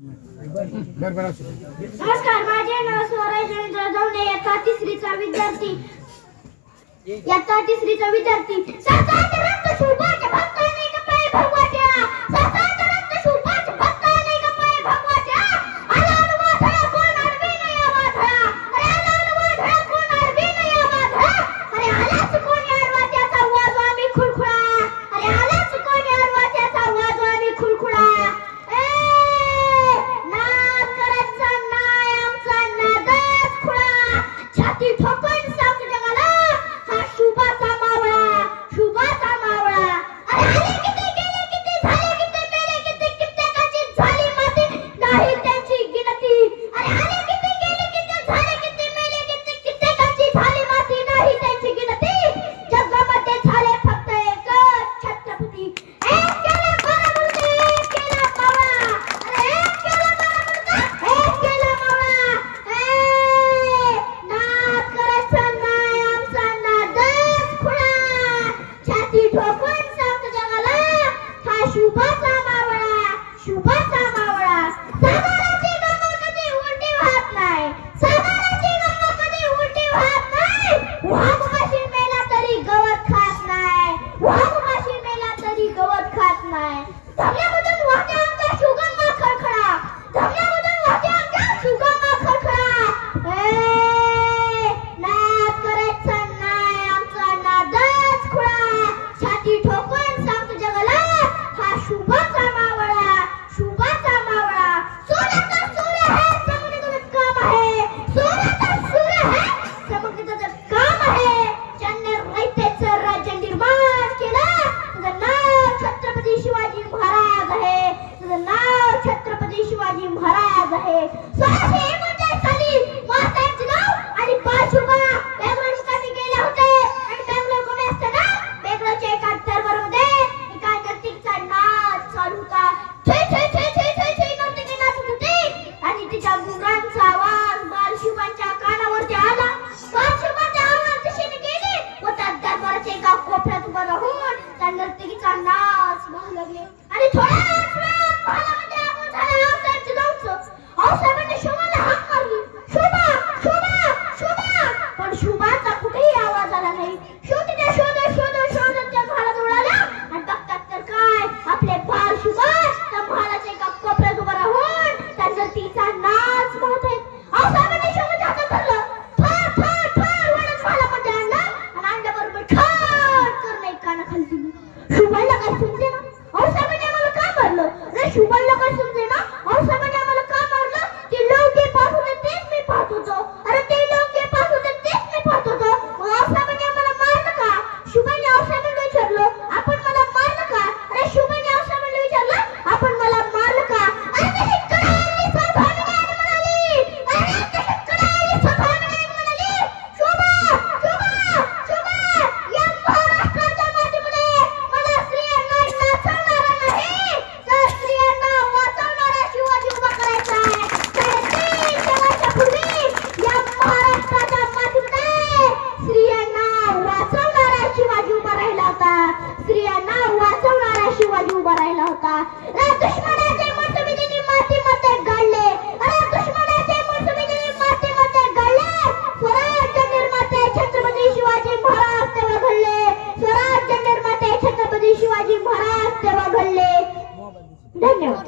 नमस्कार, माझे नाव स्वराज जयेंद्र जावणे, इयत्ता तिसरीचा विद्यार्थी. सासात रक्त शुभाचे भक्ताने कपाय भगवाच्या, सासात रक्त शुभाचे भक्ताने कपाय भगवाच्या. आलान वाधळा कोण अडवे नाही वाधळा, अरे आलान वाधळा कोण अडवे नाही वाधळा. अरे आलाच कोणी अडवा त्याचा वाज आम्ही खुळखुळा, अरे आलाच कोणी अडवा त्याचा वाज आम्ही खुळखुळा. छाती ठोकून सांग जगाला, हा शुभाचा मावळा, शुभाचा मावळा. अरे आले किती गेले किती झाले किती मेले किती, कित्येकाची झाली माती नाही त्यांची गिनती. अरे आले किती गेले किती झाले किती मेले किती, कित्येकाची झाली माती नाही त्यांची गिनती. जगामध्ये झाले फक्त एकच छत्रपती, एक केला बारामुर्दा, एक केला मावळा. अरे एक केला बारामुर्दा, एक केला मावळा. छाती ठोकून सांग जगाला, हा शुभाचा मावळा, शुभाचा मावळा. सागराची गंगा कधी उलटी वाहत नाही, सागराची गंगा कधी उलटी वाहत नाही. वाघ माशी मेला तरी गवत खात नाही, वाघ माशी मेला तरी गवत खात नाही. धमन्यामधून वाहते अंगा सुगंगा खळखळा, धमन्यामधून वाहते अंगा सुगंगा खळखळा. नाद करायचा नाही आमचा नादच खुळा. छाती ठोकून सांगतो जगाला, हा शुभाचा मावळा, शुभाचा मावळा. सोन्याचा सूर्य है चमकने तुझं काम आहे, सोन्याचा सूर्य है चमकने तुझं काम आहे. ज्यांनी रयतेचं राज्य निर्माण केलं, तुझं नाव छत्रपती शिवाजी महाराज आहे, तुझं नाव छत्रपती शिवाजी महाराज आहे. 1649 साली महाराजांचे नाव आणि बाळशुभा बेंगलोर मुक्कामी गेले होते. आणि बेंगलोर मध्ये असताना बेंगलोरच्या एका दरबारामध्ये एका नर्तकीचा नाच चालू होता. छे छे छे छे छे छे नर्तकी नाचत होती आणि तिच्या गुंगरांचा आवाज बाळशुभांच्या कानावरती आला. बाळशुभाच्या आवाज दिशेने गेली व त्या दरबाराच्या एका कोपऱ्यात उभा राहून त्या नर्तकीचा नाच म्हणू लागले. आणि थोड्याच वेळात महालामध्ये आगमन झालं आऊसाहेबांच्या जाऊचं. आऊसाहेबांनी शुभाला हाक मारली, शुभा शुभा शुभा, पण शुभाचा कुठेही आवाज आला नाही. शेवटी शोधत शोधत शोधत त्या महालाजवळ आल्या आणि बघतात तर काय, आपले बाळ शुभा त्या महालाच्या एका कोपऱ्यात उभा राहून त्या नर्तकीचा नाच म्हणत आहेत. आऊसाहेबांनी शुभाच्या हातात धरलं, फार फार फार वळत महालामध्ये आणलं आणि आणल्याबरोबर खाट करून एक कानाखाली दिली. शुभाला काय समजे ना, आऊसाहेबांनी आम्हाला का मारलं रे, शुभाला काय समजे ना, आऊसाहेबांनी आम्हाला का मारलं. ते लोक जे पाहत होते तेच मी पाहत होतो, अरे ते लोक जे पाहत होते तेच मी पाहत होतो. मग आऊसाहेबांनी आम्हाला मारलं का. शुभाने आऊसाहेबांना विचारलं, आपण मला मारलं का. अरे शुभाने आऊसाहेबांना विचारलं, आपण मला मारलं का. अरे कशी कडाली स्वतःने म्हणाली, अरे कशी कडाली स्वतःने म्हणाली. शुभा शुभा शुभा, या महाराष्ट्राच्या मातीमध्ये मला स्त्रियांना नाचवणारा नाही तर स्त्रियांना वाचवणारा शिवाजी उभा करायचा आहे. 350 वर्षापूर्वी या महाराष्ट्राच्या मातीमध्ये स्त्रियांना वाचवणारा शिवाजी उभा राहिला होता, स्त्रियांना वाचवणारा शिवाजी उभा राहिला होता. दुश्मनाचे मुसबिदिनी मातीमध्ये गाडले, अरे दुश्मनाचे मुसबिदिनी मातीमध्ये गाडले. स्वराज्य निर्माते छत्रपती शिवाजी महाराज तेव्हा घडले, स्वराज्य निर्माते छत्रपती शिवाजी महाराज तेव्हा घडले. धन्यवाद.